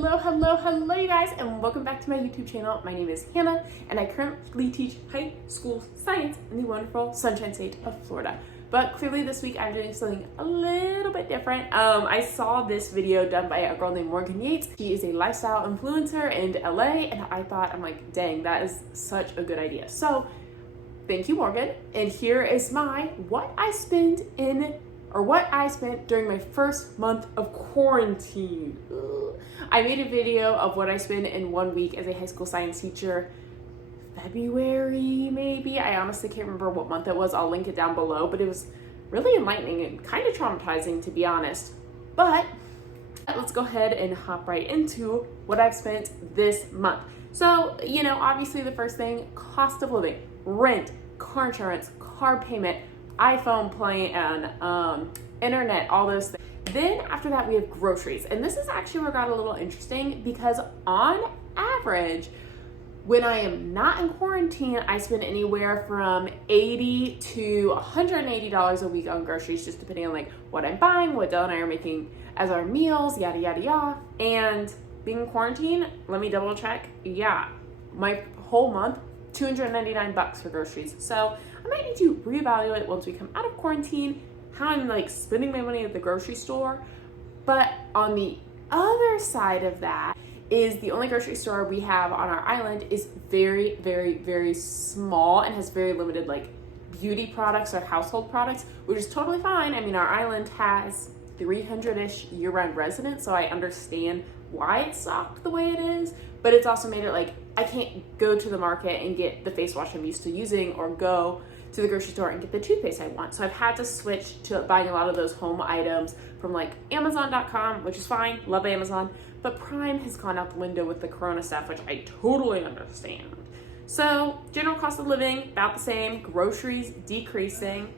Hello, you guys, and welcome back to my YouTube channel. My name is Hannah, and I currently teach high school science in the wonderful Sunshine State of Florida. But clearly this week I'm doing something a little bit different. I saw this video done by a girl named Morgan Yates. She is a lifestyle influencer in LA, and I'm like, dang, that is such a good idea. So thank you, Morgan. And here is what I spent during my first month of quarantine. I made a video of what I spent in 1 week as a high school science teacher. February, maybe? I honestly can't remember what month it was. I'll link it down below, but it was really enlightening and kind of traumatizing, to be honest. But let's go ahead and hop right into what I've spent this month. So, obviously the first thing, cost of living, rent, car insurance, car payment, iPhone plan, internet, all those things. Then after that, we have groceries. And this is actually where it got a little interesting because on average, when I am not in quarantine, I spend anywhere from $80 to $180 a week on groceries, just depending on what I'm buying, what Dell and I are making as our meals, yada, yada, yada. And being in quarantine, let me double check. Yeah, my whole month, $299 for groceries. So I might need to reevaluate once we come out of quarantine how I'm spending my money at the grocery store. But on the other side of that is the only grocery store we have on our island is very, very, very small and has very limited beauty products or household products, which is totally fine. I mean, our island has 300-ish year-round residents, so I understand why it's stocked the way it is, but it's also made it I can't go to the market and get the face wash I'm used to using or go to the grocery store and get the toothpaste I want. So I've had to switch to buying a lot of those home items from Amazon.com, which is fine, love Amazon, but Prime has gone out the window with the Corona stuff, which I totally understand. So general cost of living, about the same, groceries decreasing.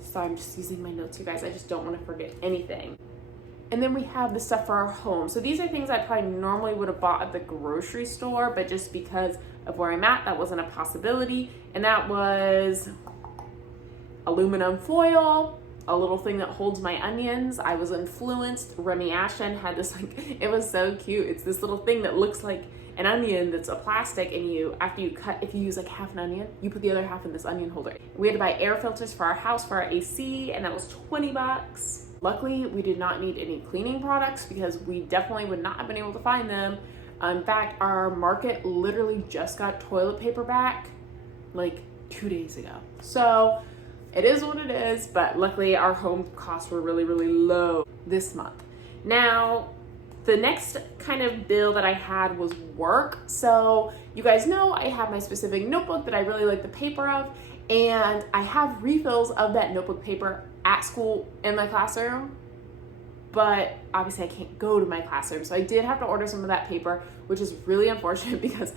So I'm just using my notes, you guys, I just don't want to forget anything. And then we have the stuff for our home. So these are things I probably normally would have bought at the grocery store, but just because of where I'm at, that wasn't a possibility. And that was aluminum foil, a little thing that holds my onions. I was influenced. Remy Ashton had this, it was so cute. It's this little thing that looks like an onion that's a plastic, and after you cut, if you use half an onion, you put the other half in this onion holder. We had to buy air filters for our house, for our AC, and that was $20. Luckily, we did not need any cleaning products because we definitely would not have been able to find them. In fact, our market literally just got toilet paper back 2 days ago. So it is what it is, but luckily our home costs were really, really low this month. Now, the next kind of bill that I had was work. So you guys know I have my specific notebook that I really like the paper of, and I have refills of that notebook paper at school in my classroom, but obviously I can't go to my classroom. So I did have to order some of that paper, which is really unfortunate because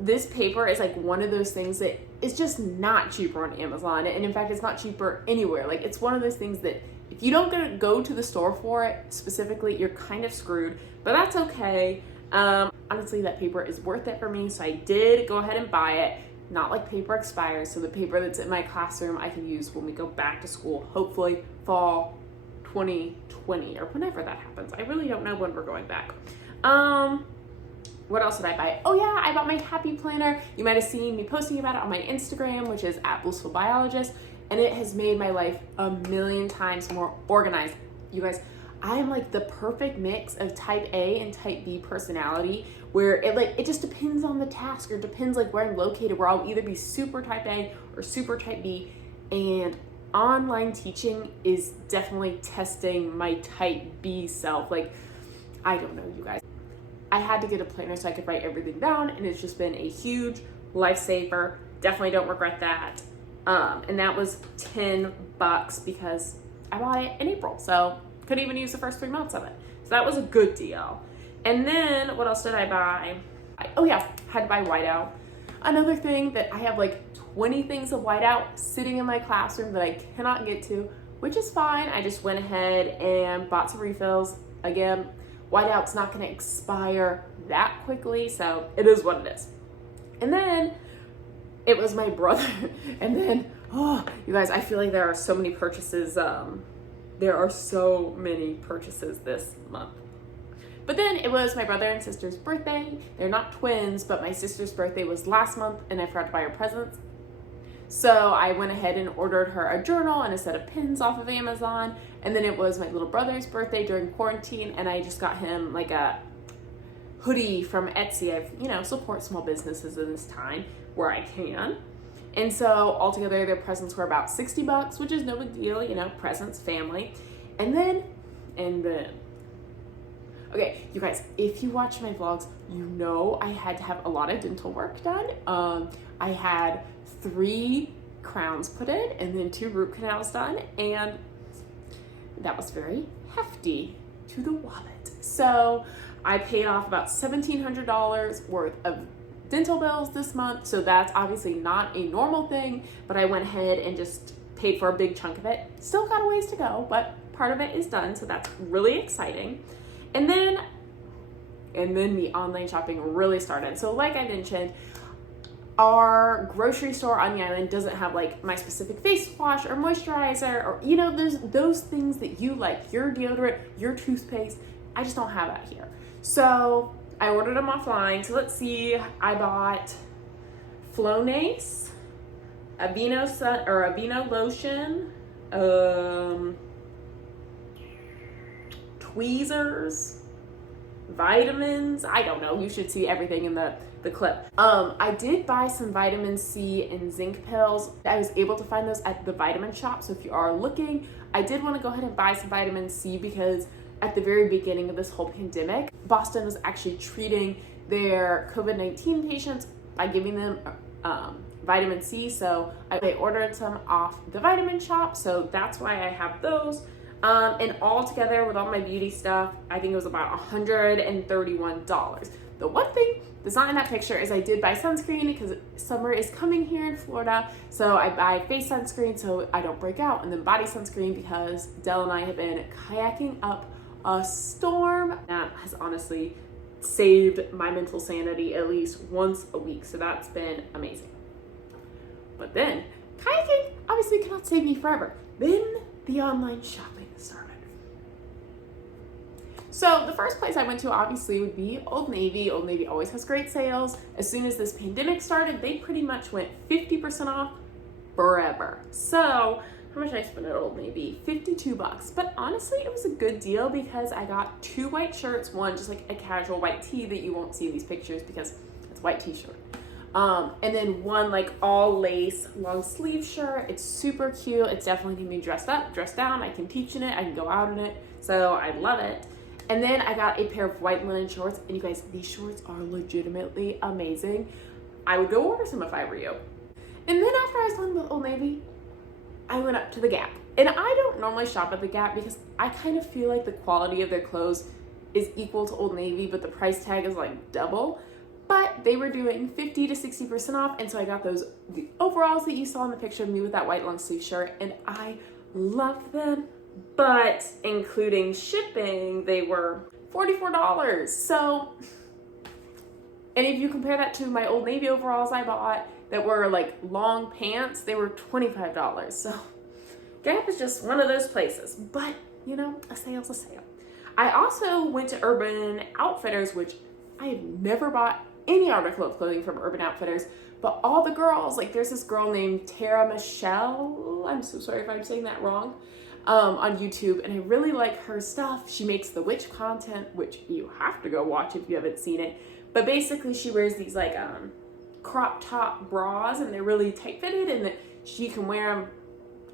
this paper is one of those things that is just not cheaper on Amazon. And in fact, it's not cheaper anywhere. It's one of those things that if you don't go to the store for it specifically, you're kind of screwed, but that's okay. Honestly, that paper is worth it for me. So I did go ahead and buy it. Not paper expires, so the paper that's in my classroom I can use when we go back to school, hopefully fall 2020 or whenever that happens. I really don't know when we're going back. What else did I buy? Oh yeah, I bought my happy planner. You might have seen me posting about it on my Instagram, which is @blissfulbiologist, and it has made my life a million times more organized. You guys, I am the perfect mix of type A and type B personality, where it just depends on the task, or depends where I'm located, where I'll either be super type A or super type B. And online teaching is definitely testing my type B self. I don't know, you guys. I had to get a planner so I could write everything down, and it's just been a huge lifesaver. Definitely don't regret that. And that was $10 because I bought it in April, so couldn't even use the first 3 months of it. So that was a good deal. And then what else did I buy? Oh yeah, had to buy whiteout. Another thing that I have 20 things of whiteout sitting in my classroom that I cannot get to, which is fine. I just went ahead and bought some refills. Again, whiteout's not gonna expire that quickly, so it is what it is. And then it was my brother. And then, oh, you guys, I feel like there are so many purchases. There are so many purchases this month. But then it was my brother and sister's birthday. They're not twins, but my sister's birthday was last month and I forgot to buy her presents. So I went ahead and ordered her a journal and a set of pins off of Amazon. And then it was my little brother's birthday during quarantine, and I just got him like a hoodie from Etsy. I've, support small businesses in this time where I can. And so altogether their presents were about $60, which is no big deal, presents, family. And then, okay, you guys, if you watch my vlogs, I had to have a lot of dental work done. I had 3 crowns put in and then 2 root canals done, and that was very hefty to the wallet. So I paid off about $1,700 worth of dental bills this month. So that's obviously not a normal thing, but I went ahead and just paid for a big chunk of it. Still got a ways to go, but part of it is done. So that's really exciting. And then the online shopping really started. So like I mentioned, our grocery store on the island doesn't have like my specific face wash or moisturizer or, there's those things that you like, your deodorant, your toothpaste. I just don't have that here. So I ordered them offline. So let's see, I bought Flonase, Aveeno lotion, tweezers, vitamins. I don't know. You should see everything in the clip. I did buy some vitamin C and zinc pills. I was able to find those at the vitamin shop. So if you are looking, I did want to go ahead and buy some vitamin C because at the very beginning of this whole pandemic, Boston was actually treating their COVID-19 patients by giving them vitamin C. So I ordered some off the vitamin shop. So that's why I have those. And all together with all my beauty stuff, I think it was about $131. The one thing that's not in that picture is I did buy sunscreen because summer is coming here in Florida. So I buy face sunscreen so I don't break out, and then body sunscreen because Dell and I have been kayaking up a storm. That has honestly saved my mental sanity at least once a week. So that's been amazing. But then kayaking obviously cannot save me forever. Then the online shopping started. So the first place I went to obviously would be Old Navy. Old Navy always has great sales. As soon as this pandemic started, they pretty much went 50% off forever. So how much did I spend at Old Navy? $52. But honestly, it was a good deal because I got 2 white shirts, one just like a casual white tee that you won't see in these pictures because it's a white t-shirt. And then one like all lace long sleeve shirt. It's super cute. It's definitely gonna be dressed up, dressed down. I can teach in it. I can go out in it. So I love it. And then I got a pair of white linen shorts. And you guys, these shorts are legitimately amazing. I would go order some if I were you. And then after I was done with Old Navy, I went up to the Gap. And I don't normally shop at the Gap because I kind of feel like the quality of their clothes is equal to Old Navy, but the price tag is like double. But they were doing 50 to 60% off. And so I got the overalls that you saw in the picture of me with that white long sleeve shirt. And I loved them. But including shipping, they were $44. So, and if you compare that to my Old Navy overalls I bought that were like long pants, they were $25. So Gap is just one of those places. But, a sale's a sale. I also went to Urban Outfitters, which I have never bought any article of clothing from Urban Outfitters, but all the girls, like there's this girl named Tara Michelle, I'm so sorry if I'm saying that wrong, on YouTube, and I really like her stuff. She makes the witch content, which you have to go watch if you haven't seen it, but basically she wears these like crop top bras, and they're really tight fitted, and that she can wear them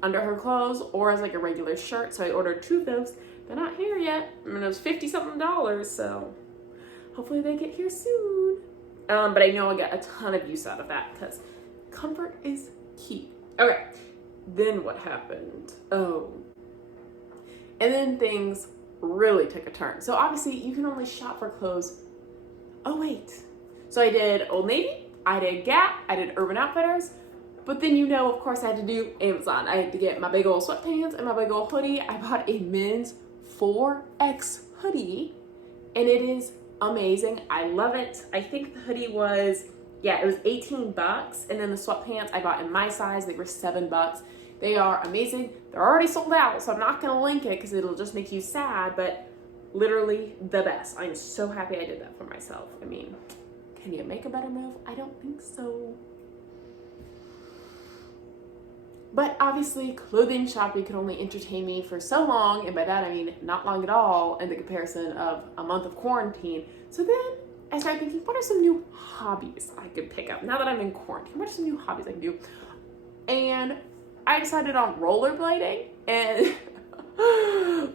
under her clothes or as like a regular shirt. So I ordered 2 of those. They're not here yet. I mean, it was $50 something, so hopefully they get here soon. But I know I'll get a ton of use out of that because comfort is key. Okay, then what happened? Oh, and then things really took a turn. So obviously you can only shop for clothes. Oh wait, so I did Old Navy, I did Gap, I did Urban Outfitters, but then of course I had to do Amazon. I had to get my big old sweatpants and my big old hoodie. I bought a men's 4X hoodie, and it is amazing. I love it. I think the hoodie was, it was $18, and then the sweatpants I bought in my size, they were $7. They are amazing. They're already sold out, so I'm not gonna link it because it'll just make you sad, but Literally the best. I'm so happy I did that for myself. I mean, can you make a better move? I don't think so. But obviously, clothing shopping could only entertain me for so long, and by that I mean not long at all in the comparison of a month of quarantine. So then I started thinking, what are some new hobbies I could pick up now that I'm in quarantine? What are some new hobbies I can do? And I decided on rollerblading, and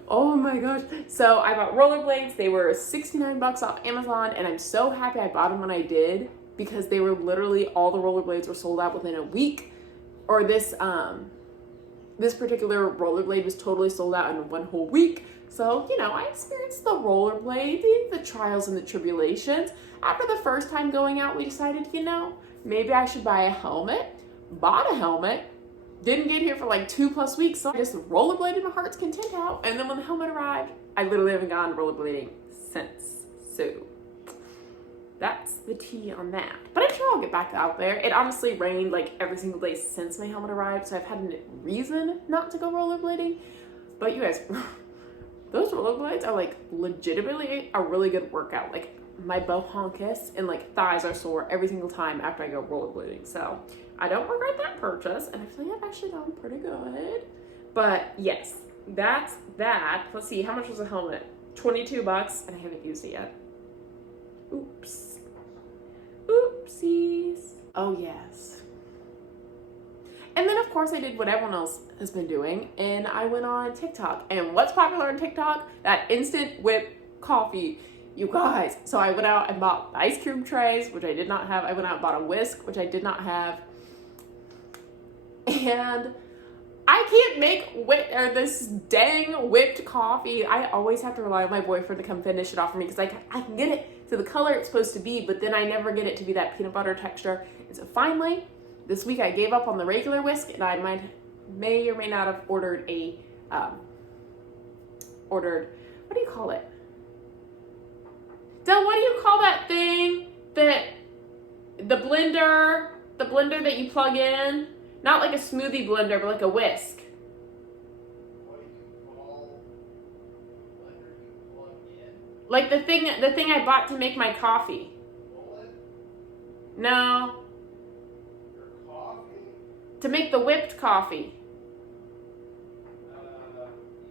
oh my gosh. So I bought rollerblades. They were 69 bucks off Amazon, and I'm so happy I bought them when I did, because they were literally, all the rollerblades were sold out within a week. Or this particular rollerblade was totally sold out in one whole week. So, you know, I experienced the rollerblading, the trials and the tribulations. After the first time going out, we decided, you know, maybe I should buy a helmet. Bought a helmet. Didn't get here for like 2+ weeks, so I just rollerbladed my heart's content out. And then when the helmet arrived, I literally haven't gone rollerblading since. So that's the tea on that. But I'm sure I'll get back out there. It honestly rained like every single day since my helmet arrived, so I've had a reason not to go rollerblading. But you guys, those rollerblades are like legitimately a really good workout. Like my bronchus and like thighs are sore every single time after I go rollerblading. So I don't regret that purchase, and I feel like I've actually done pretty good. But yes, that's that. Let's see, how much was a helmet? 22 bucks, and I haven't used it yet. Oops. Oopsies. Oh yes. And then of course I did what everyone else has been doing, and I went on TikTok. And what's popular on TikTok? That instant whip coffee. You guys. So I went out and bought ice cream trays, which I did not have. I went out and bought a whisk, which I did not have. And I can't make this dang whipped coffee. I always have to rely on my boyfriend to come finish it off for me, because I can get it to the color it's supposed to be, but then I never get it to be that peanut butter texture. And so finally, this week I gave up on the regular whisk, and I may or may not have ordered what do you call it? Del, what do you call that thing that the blender that you plug in? Not like a smoothie blender, but like a whisk. What do you call the blender you plug in? Like the thing I bought to make my coffee. Bullet? No. Your coffee? To make the whipped coffee. You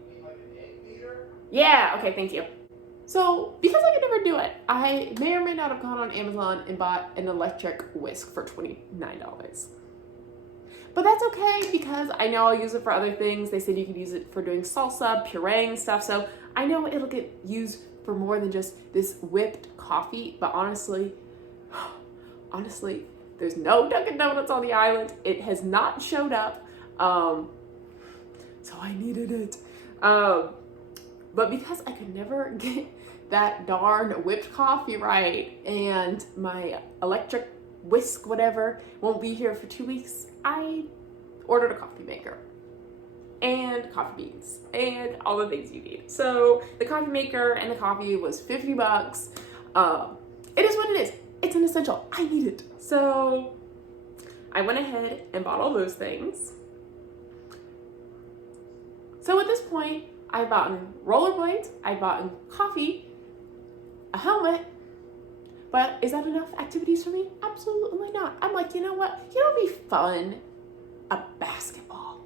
mean like an egg beater? Yeah, okay, thank you. So, because I could never do it, I may or may not have gone on Amazon and bought an electric whisk for $29. But that's okay, because I know I'll use it for other things. They said you could use it for doing salsa, pureeing stuff, so I know it'll get used for more than just this whipped coffee. But honestly, there's no Dunkin' Donuts on the island. It has not showed up, so I needed it. But because I could never get that darn whipped coffee right, and my electric whisk whatever won't be here for 2 weeks, I ordered a coffee maker and coffee beans and all the things you need. So the coffee maker and the coffee was 50 bucks. It is what it is. It's an essential. I need it. So I went ahead and bought all those things. So at this point, I've bought rollerblades, I've bought coffee, a helmet. But is that enough activities for me? Absolutely not. I'm like, you know what? You know what'd be fun? A basketball.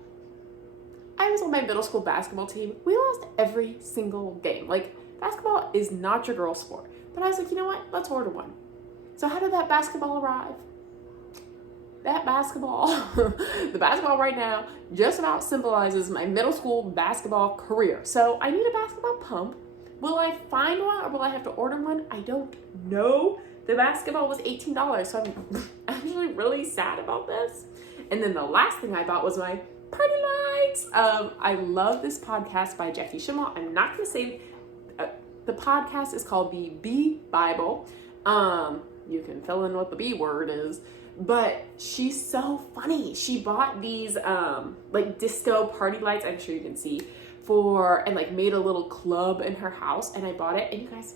I was on my middle school basketball team. We lost every single game. Like, basketball is not your girl's sport. But I was like, you know what? Let's order one. So how did that basketball arrive? That basketball, the basketball right now, just about symbolizes my middle school basketball career. So I need a basketball pump. Will I find one, or will I have to order one? I don't know. The basketball was $18, so I'm actually really sad about this. And then the last thing I bought was my party lights. I love this podcast by Jackie Schimmel. I'm not going to say, the podcast is called the Bee Bible. You can fill in what the B word is. But she's so funny. She bought these like disco party lights, I'm sure you can see, and like made a little club in her house, and I bought it, and you guys,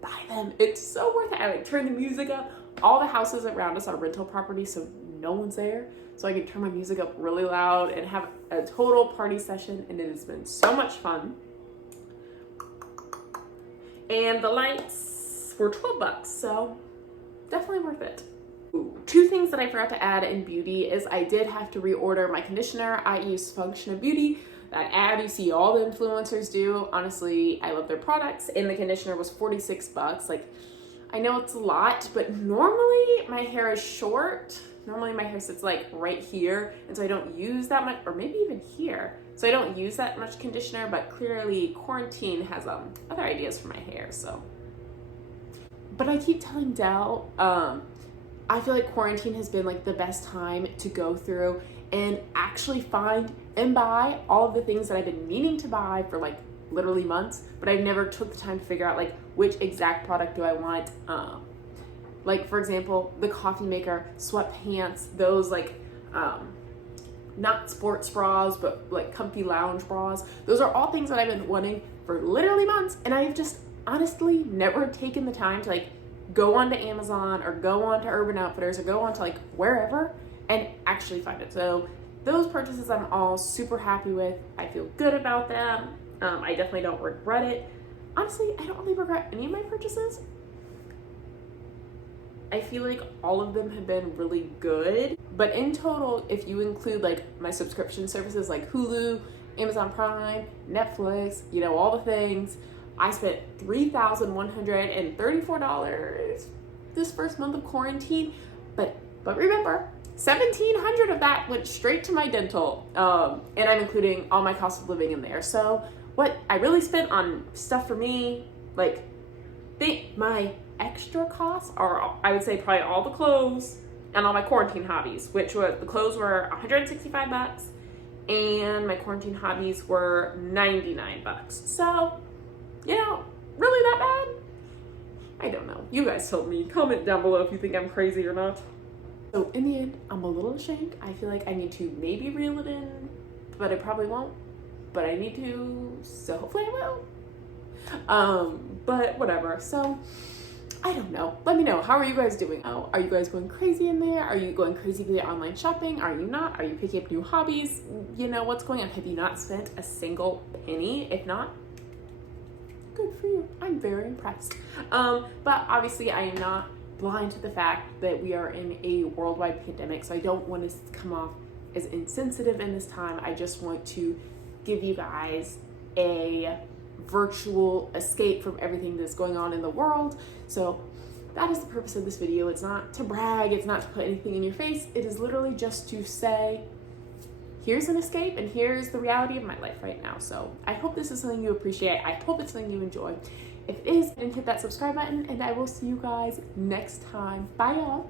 buy them. It's so worth it. I like turn the music up. All the houses around us are rental property, so no one's there. So I can turn my music up really loud and have a total party session, and it has been so much fun. and the lights were 12 bucks, so definitely worth it. Ooh. Two things that I forgot to add in beauty is I did have to reorder my conditioner. I use Function of Beauty, that ad you see all the influencers do. Honestly, I love their products, and the conditioner was 46 bucks. Like, I know it's a lot, but normally my hair is short. Normally my hair sits like right here, and so I don't use that much, or maybe even here. So I don't use that much conditioner, but clearly quarantine has other ideas for my hair, so. But I keep telling Dell, I feel like quarantine has been like the best time to go through and actually find and buy all of the things that I've been meaning to buy for like literally months, but I never took the time to figure out like which exact product do I want. Like for example, the coffee maker, sweatpants, those like not sports bras, but like comfy lounge bras. Those are all things that I've been wanting for literally months, and I've just honestly never taken the time to like go onto Amazon or go onto Urban Outfitters or go onto like wherever and actually find it. So those purchases I'm all super happy with. I feel good about them. I definitely don't regret it. Honestly, I don't really regret any of my purchases. I feel like all of them have been really good. But in total, if you include like my subscription services like Hulu, Amazon Prime, Netflix, you know, all the things, I spent $3,134 this first month of quarantine. But remember, $1,700 of that went straight to my dental. And I'm including all my cost of living in there. So what I really spent on stuff for me, like my extra costs are, I would say, probably all the clothes and all my quarantine hobbies, which was, the clothes were 165 bucks and my quarantine hobbies were 99 bucks. So, you know, really that bad? I don't know. You guys tell me. Comment down below if you think I'm crazy or not. So in the end, I'm a little ashamed. I feel like I need to maybe reel it in, but I probably won't. But I need to, so hopefully I will. But whatever. So I don't know. Let me know. How are you guys doing? Oh, are you guys going crazy in there? Are you going crazy with your online shopping? Are you not? Are you picking up new hobbies? You know, what's going on? Have you not spent a single penny? If not, good for you. I'm very impressed. But obviously I am not blind to the fact that we are in a worldwide pandemic, so I don't want to come off as insensitive in this time. I just want to give you guys a virtual escape from everything that's going on in the world. So that is the purpose of this video. It's not to brag, it's not to put anything in your face. It is literally just to say, here's an escape and here's the reality of my life right now. So I hope this is something you appreciate. I hope it's something you enjoy. If it is, then hit that subscribe button and I will see you guys next time. Bye y'all.